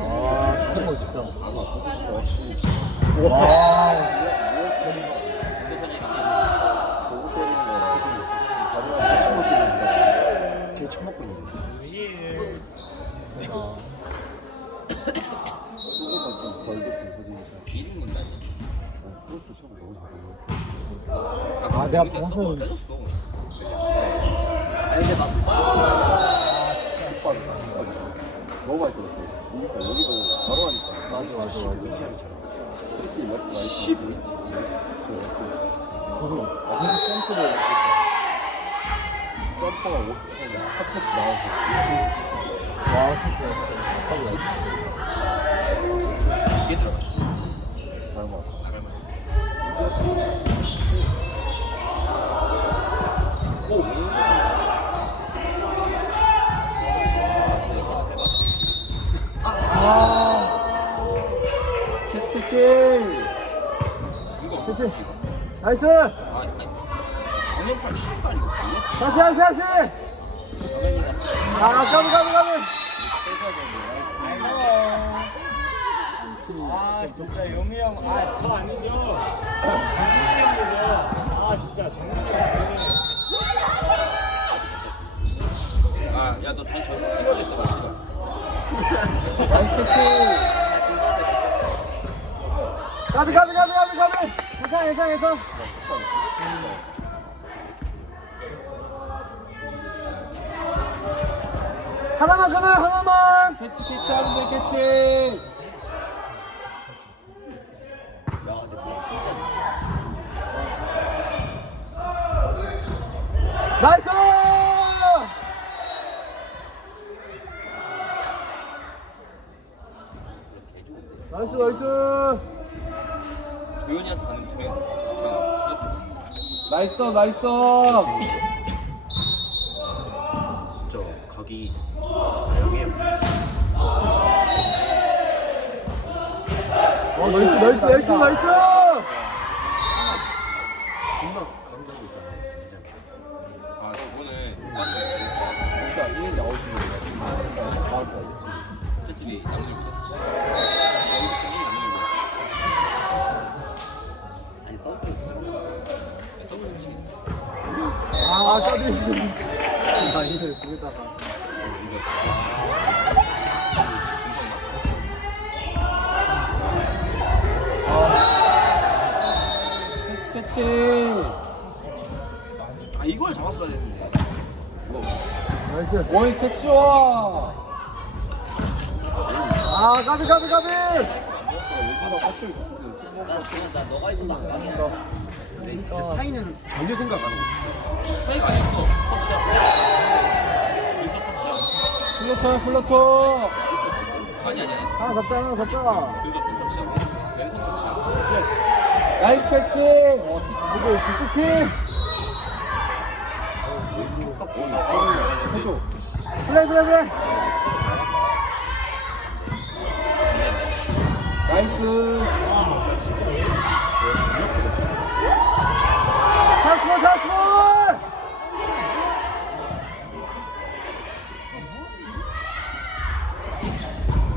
아 진짜 멋있어. 와. 거 자기가 처먹고 있는 거. 소고가 좀덜 됐으면 사진이 잘. 어, 크로스 처음 너무 잘 나왔어. 아 내가 벗어. 아니 근데 막 못 빠져, 못 빠져. 너무 많이 들었어. 그러니까 여기도 바로 하니까. 맞아 맞아 맞아. 특히 레프트 라이트. 10. 저 레프트. 그리고 아, 그래서 점프를 이렇게 점퍼가 5, 4세트 나와서 와 키스 진짜 사고 나있어. 잘 맞아. 이제 아. 캐치 캐치. 그렇지. 나이스. 정연팔 씨발 이거 뭐야? 다시 다시 다시. 아 가비 가비 가비. 아 진짜 용희 형, 아 저 아니죠? 정민이 형이죠? 아 진짜 정민이 형. 아, 야, 너 전체 뛰어냈어, 봐, 씨발. 나이스 캐치. 야, 지금 사람들 가비 가비 가비 가비 가비. 괜찮아 괜찮아 괜찮아. 하나만 가면 하나만. 캐치 캐치 하면 돼 캐치. 야, 근데 너 진짜. 나이스. 나이스 나이스. 도현이한테 가는 도현. 그냥. 나이스 나이스. 진짜 각이 형. 어 나이스 나이스 나이스 나이스. 존나 강도도 있잖아. 이제. 아, 저거는 진짜 1인 아웃인 거 맞아. 어쨌든 거 못했어. 여기서 좀 남는 거 못했어. 아니, 서브를 진짜 못했어. 서브를 치긴 했어. 아 까비. 아 이걸 거기다가. 이거 진짜. 캐치 캐치. 아, 이걸 잡았어야 되는데. 이거. 나이스. 원이 캐치와. 아 까비 까비 까비. 같이 그냥 나 너가 있어서 안 가긴 했어. 근데 진짜 사이는 전혀 생각 안 하고 있어. 차이가 아니었어. 터치야. 줄도 터치야. 플로터 플로터. 아니, 아니, 아니. 하나 잡자 하나 잡자. 줄도 손 터치야. 왼손 터치야. 나이스 캐치. 어 이거 빅쿠키. 해줘. 플레이 플레이 플레이. 나이스. 찬스볼 찬스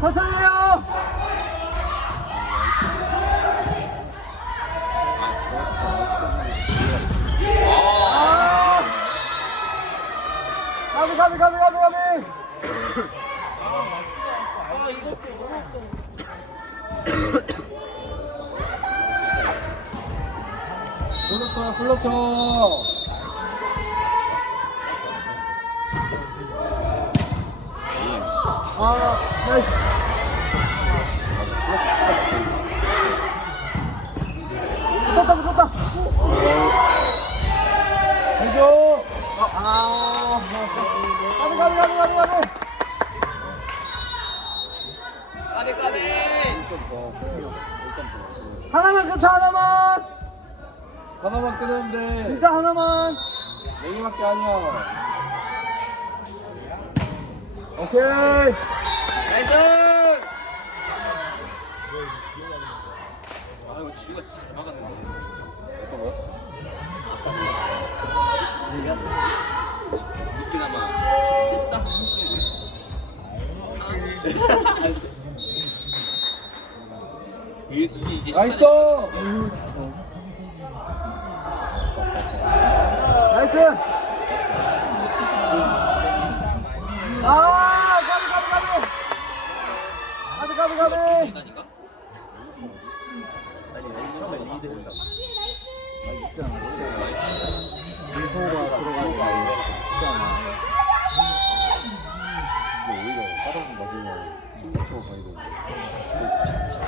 천천히 해요. 플로터 플로터. 아 나이스. 붙었다 붙었다. 하나만 끊자 하나만 하나만 끊었는데 진짜 하나만 네 개밖에 아니야. 오케이 나이스! 아 이거 지우가 진짜 잘 막았는데. 어떤 거? 늦게나마. 죽겠다 이게 이게 이제 나이스 나이스! 아 가비 가비 가비! 가비 가비 가비 시간인가? 아니 여기 처음에 리드 했다고. 민소가 들어가니까 근데 오히려 까다로운 맞으면 숨막히고 가이고.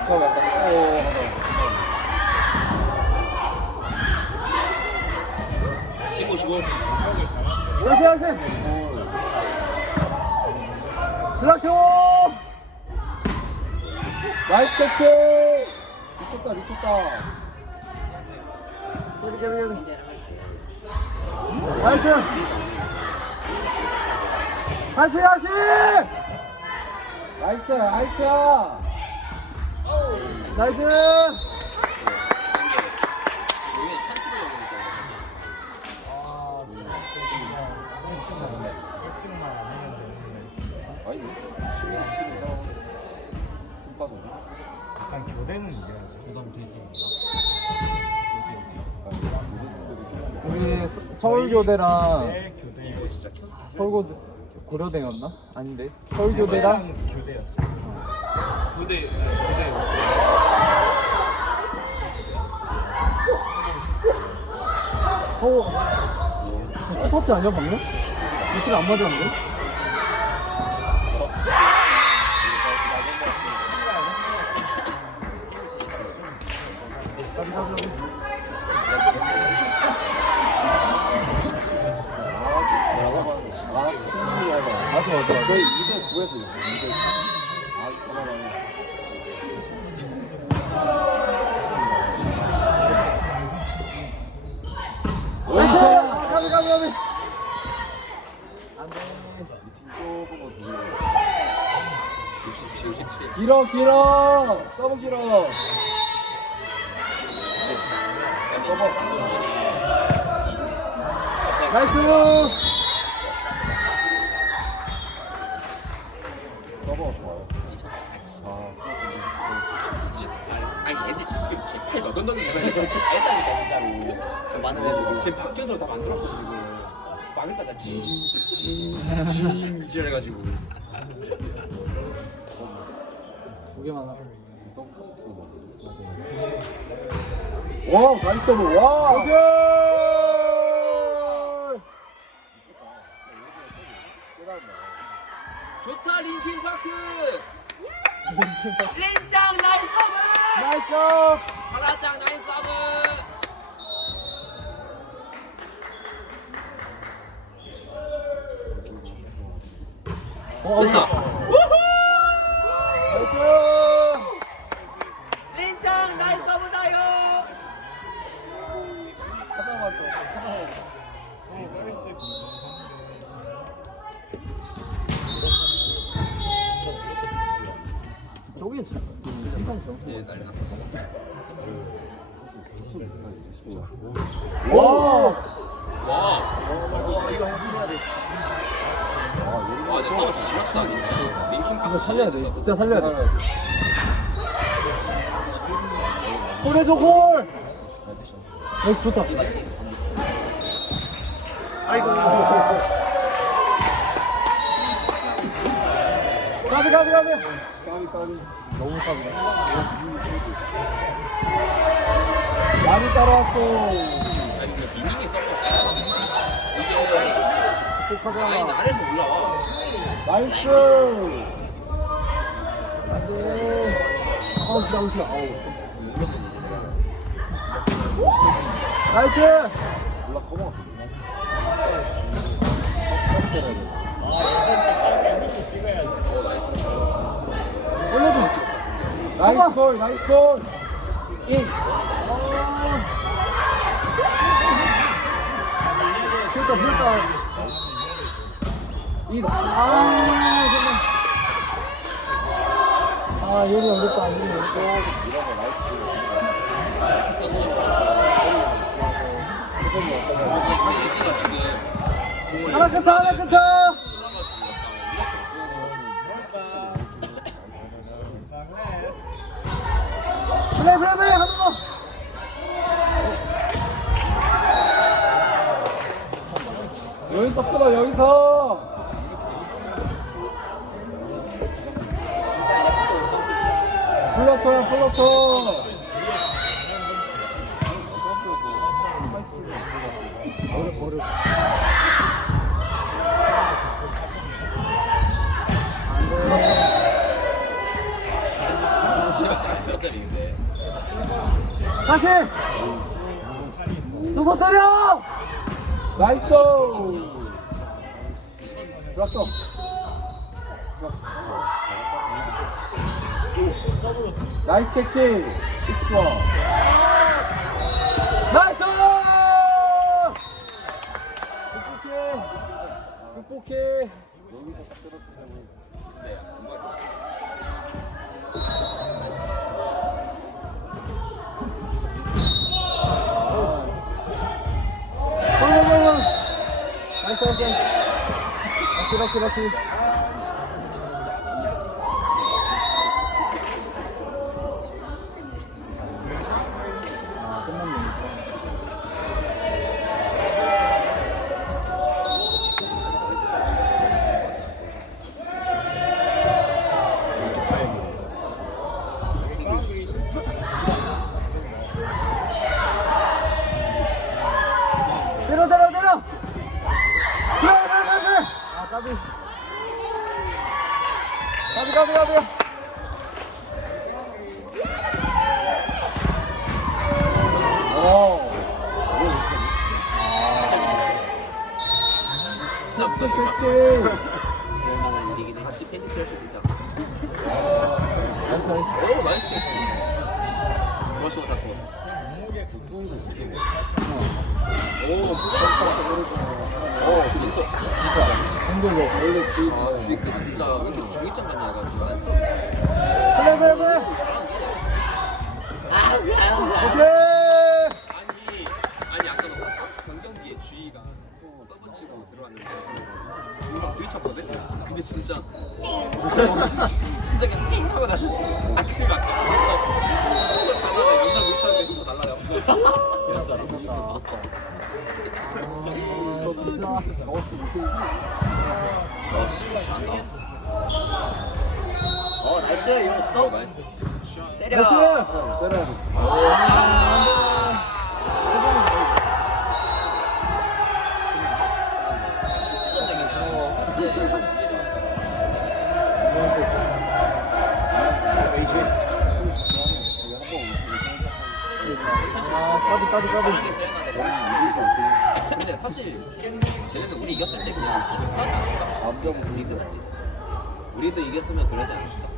저 약간 어 하다. 15 15 나이스 나이스 블락쇼 나이스 캐치! 미쳤다 미쳤다. 깨비 깨비 깨비 나이스 나이스 나이스 나이스 나이스. 나이스 서- 서울교대랑 네, 교대. 이거 진짜 켜서 다 서울고대 고려대였나? 아닌데 서울교대랑 교대였어. 교대 교대. 어 투터치 아니야 방금? 이틀 안 맞았는데? 아 신기하다. 맞아 맞아 맞아 저희 2대 9에서 이겼어요. 2대 9. 아 잠깐만요. 나이스 가비 가비 가비 조금만 더 밀어. 67 67 길어 길어 서브 길어. 나이스 몇 던던이 내가 지금 다 했다니까 진짜로. 저 많은 지금 박준서 다 만들었어 지금. 막을까 나 진진진 지랄해가지고. 두 개만 하자. 와 나이스 서브 와! 오케이! 좋다 링킨 파크! 나이스 서브! 나이스 사라짱 나이스 서브 어. 됐다 나이스! 서브다요 하나 맞어. 맞어. 저게 저 한판 저예 난리 났어 싶어. 와 이거 해야 돼. 아, 근데 지났다 진짜 링킨 파크 이거 살려야 돼 진짜 살려야 돼 골해줘 골 나이스 좋다 아이고. 가비 가비 가비 까비 까비. 너무 까비 많이 따라왔어 아니 근데 미닝이 서브였어 이게 라인 극복하자 아래에서 올라와 나이스 안돼 아웃이다 아웃이다 아웃 나이스 몰라 커버. 올려줘 나이스 콜 나이스 콜. 인. 됐다, 됐다. 인. 아, 정말. 아, 요리 어렵다, 요리 어렵다. 하나 끊자, 하나 끊자. 플레이, 플레이, 플레이, 한 번. 끊어, 여기서. 플러터야, 플러터. 다시! 누구 때려! 나이스! 좋았어. 나이스 캐치! 픽스워. 나이스! 극복해! 극복해! 나이스 나이스 나이스 럭키 럭키 럭키 아 끝났네 때려 때려 때려 그래 그래 그래 그래 아 까비 까비 까비 까비 오 진짜 그치 무섭다 그치 그러면은 일이긴 해 같이 팬티 칠 수도 있잖아 나이스 나이스 오 나이스 캐치 멋있어 다 좋았어 오 오, 민서 공격이 원래 지아 주익도 진짜 왜 이렇게 종이장 같냐 해가지고 그래 그래 그래 오케이 아니 아니 아까 너 봤어? 전 경기에 주희가 서브 치고 들어왔는데 뭔가 부딪혔거든? 근데 진짜 진짜 그냥 핑 하고 나아 그니까 그 어어 나이스 이거 써. 나이스 때려. 나이스 때려.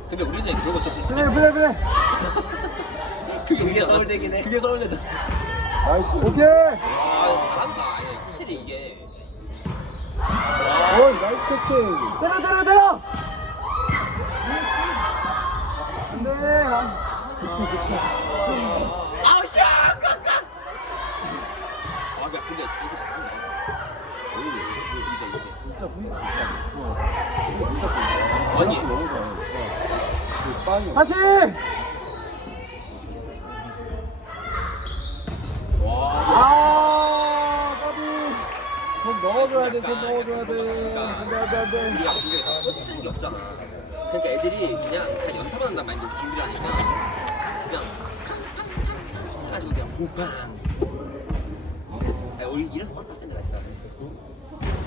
근데 우리는 그거 좀 플레이 플레이 플레이 그게 그게 서울대긴 해. 그게 서울대잖아 나이스. 오케이. 와 잘한다. 확실히 이게. 오 나이스 캐치. 때려 때려 때려 안돼 아우 씨 아, 야, 근데 이거 잘한다. 이거, 이거, 이거, 이거. 진짜 진짜 좋다 아니. 너무 빵이 다시 아 까비 손 넣어줘야 돼 손 넣어줘야 돼 안 돼 안 돼 안 돼 우리가 이게 꽂히는 게 없잖아. 그러니까 애들이 그냥 다 연타만 한단 마인드 준비를 하니까 그냥 탕탕탕 해가지고 그냥 붕팡. 아, 우리 이래서 센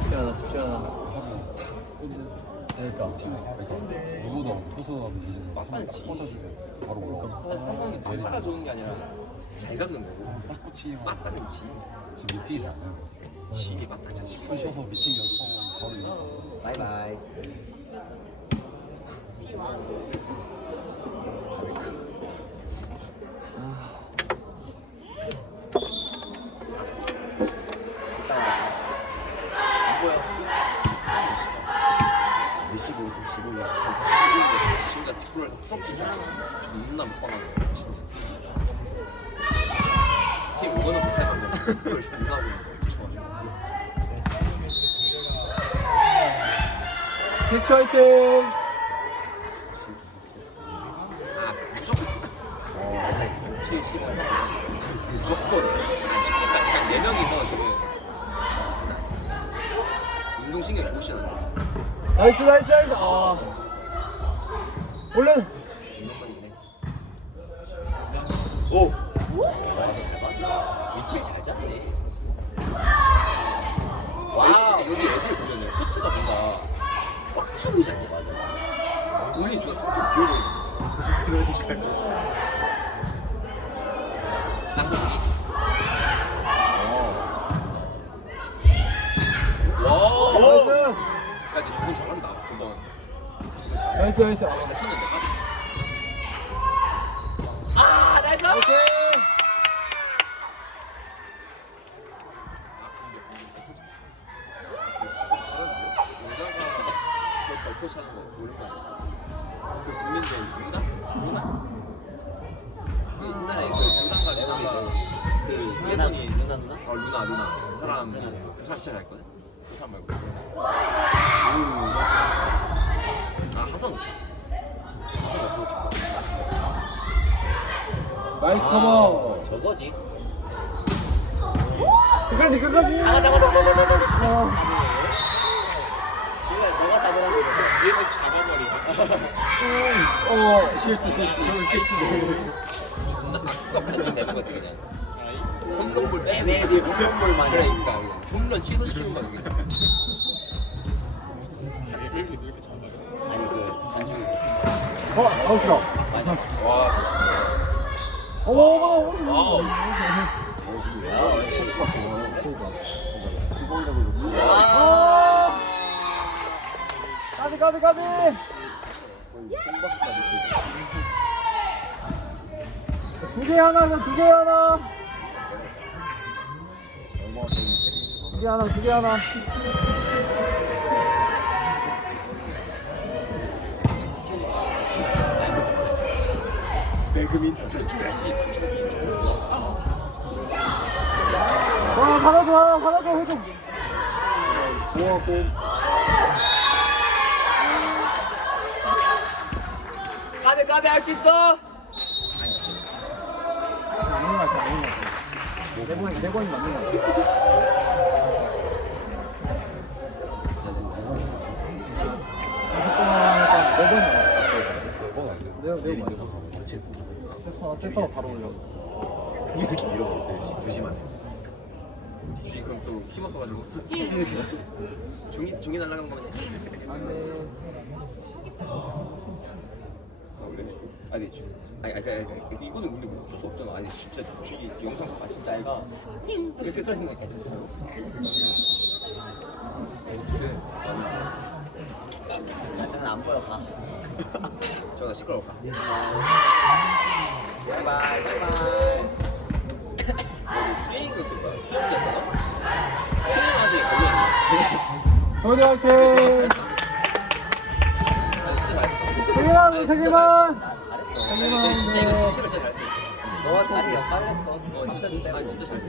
데가 있어. 집중하나 집중하나 그러니까 누구도 호소하고 이제 막판지. 꽂아주고 바로 올라. 한번이 팍팍가 좋은 게 아니라 잘 감는 거고. 딱 꽂히면 맞다는 지. 지금 미팅이 안 해요. 지 맞다잖아. 10분 쉬어서 미팅 연습하고 바로 이거. 바이바이. 캐치 화이팅! 아 무조건. 어, 70, 무조건 한 10분까지 그냥 4명이서 지금 장난 아니야. 운동신경 좋으시는데 나이스 나이스 나이스 아 원래 운동만이네 오. 위치 잘 잡네 와 여기 애들 보면은 코트가 뭔가 꽉 차 보이지 않냐 맞아 우리 존나 텅텅 비어 보이네 그러니까요 땅콩이 와 나이스 야, 근데 저건 잘한다. 금방. 나이스 나이스 아, 잘 쳤는데. 아, 나이스. 오케이 발표 차는 거 오랜만에. 그 국민대 누나? 누나? 그 옛날에 그 누나가 레나가 그 레나니 누나 누나? 어 루나 루나 그 사람 그 사람 진짜 잘했거든. 그 사람 말고. 아 하성. 나이스 커버. 저거지. 끝까지 끝까지. 잡아 잡아 잡아 잡아 잡아. 어. 지우야 너가 잡으라고 그래서 위에서 잡아버리고 어 실수 실수. 존나 악덕한테 내는 거지 그냥. 홈런볼 MLB 홈런볼 마냥. 그러니까 그냥. 홈런 취소시키는 거지 그냥 아니 그 단축. 어 아웃이다. 맞아. 와오 와우. 야, 아 까비 까비 까비. 두개 하나 두 개 하나. 두 개 하나 두개 하나 와 받아줘 받아줘 해줘 고맙고 까비 까비 할수 있어 아닌 것 같아 아닌 것 같아 네네 번이 맞는 것 같아 네 내가 내가 세터 세터 바로 올려. 이렇게 밀어버렸어요. 조심하네. 주희 그럼 또힘 아파가지고. 이렇게 났어 종이 종이 날라가는 거네. 안돼 어 그래? 아니 주 아니 아니 아니, 이거는 근데 뭐수 없잖아. 아니 진짜 주희 영상 봐 진짜 애가. 이렇게 떠진다니까 진짜로 어떻게 야, 저는 안 보여 가. 저나 시끄러울까 바이바이 바이바이. 너 스윙 그때 뭐야 수영 됐었나? 스윙 아직 걸려있네 서울대 화이팅 아니 진짜 잘했어 근데 진짜 이거 진심으로 진짜 잘했어 너가 자리가 빨랐어. 어 진짜 진짜 아니 진짜 잘했어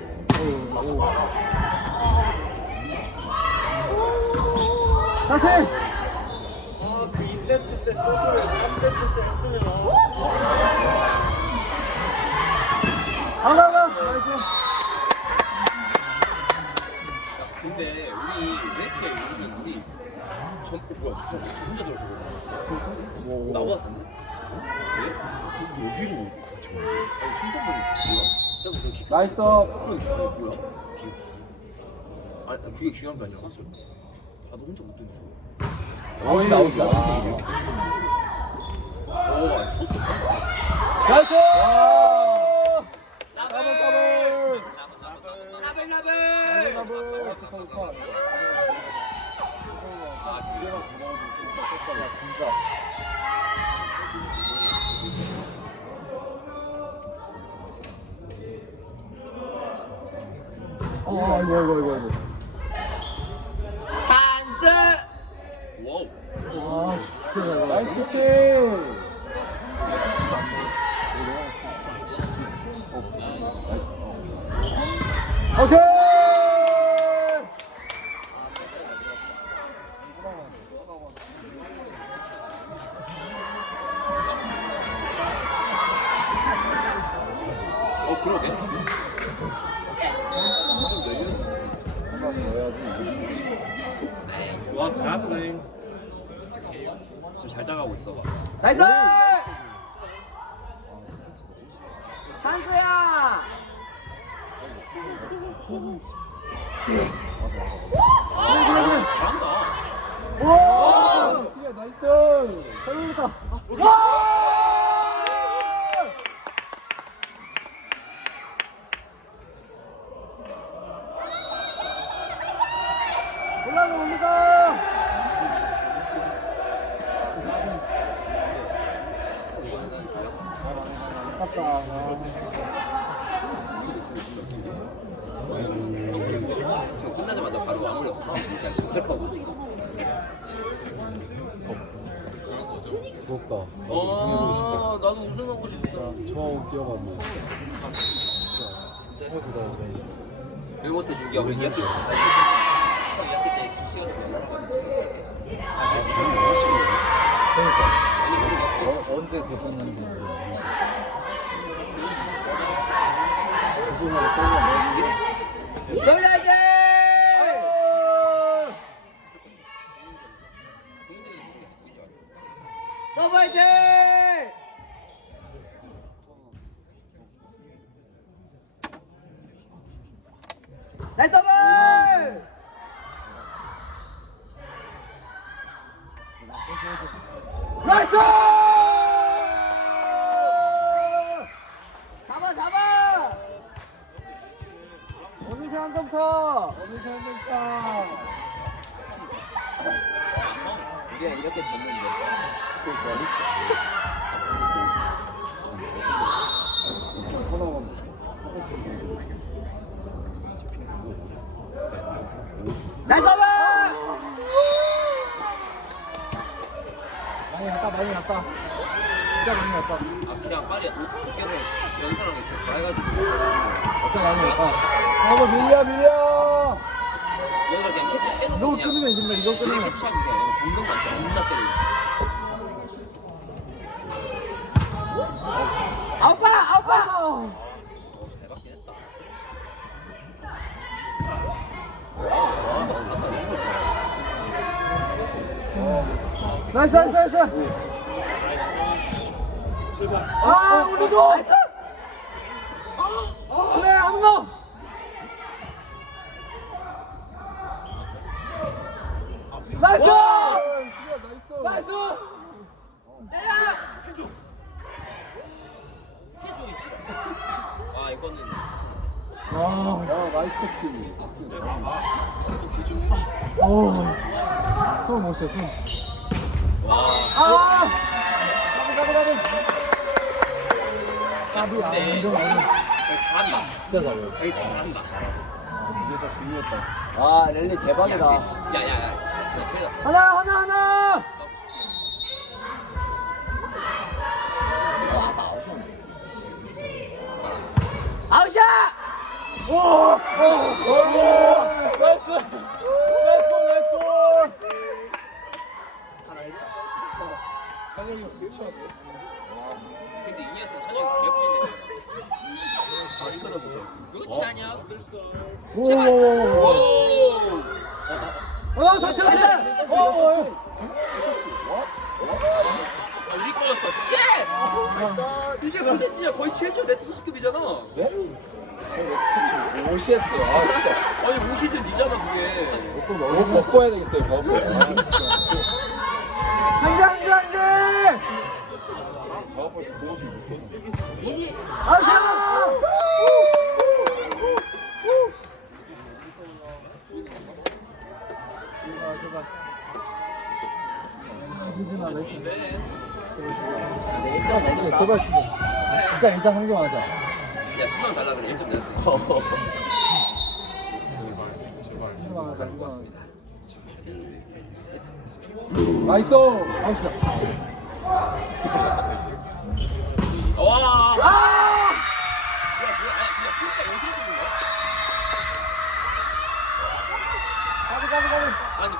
다시 2세트 때 서브를 3세트 때 했으면 하나 나이스 근데 우리 왜 이렇게 요즘 우리 전 어, 뭐야 저 혼자 들어서 뭐, 나보다 싼데? 그래? 여기로 저. 아니 뭐야? 저거 너 키. 나이스 업 뭐야? 아니 그게 중요한 게 아니라 나도 혼자 못 뛰는 거 아웃이다 아웃이다 나이스 라벨 더블 더블 더블 좋다 좋다 아 진짜 진짜 어 이거 이거 이거 이거 찬스 와우 아 나이스 캐치 오케이 어 그러게. What's happening? 지금 잘 당하고 있어. 봐. 나이스! 찬수야! 아, 잘한다. 야 나이스 잘 올렸다 올라가 올라가 아깝다 지금 끝나자마자 바로 마무리 없어. 그냥 정색하고. 부럽다. 어, 나도 우승하고 싶다. 처음 뛰어봤네. 진짜 해보자 일본 때 준비하고 2학기 때. 2학기 때 시간이 날라가지고. 아, 저는 심해. 그러니까 어, 언제 되셨는지 우승하고 썰려 놀라지! 서바이팅! 나이스 서브! 나이스 잡아 잡아! 어느새 한점 차! 어느새 한점 차! 우리가 이렇게 졌는데. 하 나이스 서브! 많이 났다 많이 났다 진짜 많이 났다 아, 그냥 빨리 옷 벗겨서 연사랑 이렇게 다 해가지고. 진짜 많이 났다 어머 밀려 밀려 여기다 그냥 캐치 빼놓고 이거 그냥. 끊으면 이긴다 이거 끊으면 캐치하고 그냥 공격만 존나 때리고. 아웃파 했다. 나이스 나이스 나이스 아 올려줘 그래 하는 거 나이스 나이스 해줘, 이 씨발. 아, 이거는. 와 아, 나이스 캐치. 오. 숨을 못 쉬어, 숨. 와. 아! 가비, 가비, 가비. 가비, 아, 네. 완전 완전. 잘한다. 진짜 잘해. 자기 진짜 잘한다. 위에서 중요했다. 아 랠리 야, 대박이다 근데 진- 야, 야, 야. 저 큰일 났어. 하나, 하나, 하나! 아웃이야! 오! 오! 오! 나이스! 나이스 골, 나이스 골! 형 미쳐야 돼. 근데 이해했으면 찬영이 개혁진이네. 안 오! 제발. 오! 오. 어, 좋지, 좋지! 오! 오! 아, 우리 거였어. 쉣! 이게 무슨지야 거의 최저 네트워크급이잖아. 오시했어. 아, 진짜. 아니 무시든 니잖아 그게. 먹고 먹고 먹고 해야 되겠어요. 먹고. 아, 진짜. 개! 가업을 보호지 못해서. 아시아! 네, 제발 좀. 진짜 일단 한 개만 하자. 야 10만 달라 그래 1점 내놨어 나이스! 갑시다. 와 야, 뭐야, 야, 야, 피부가 아니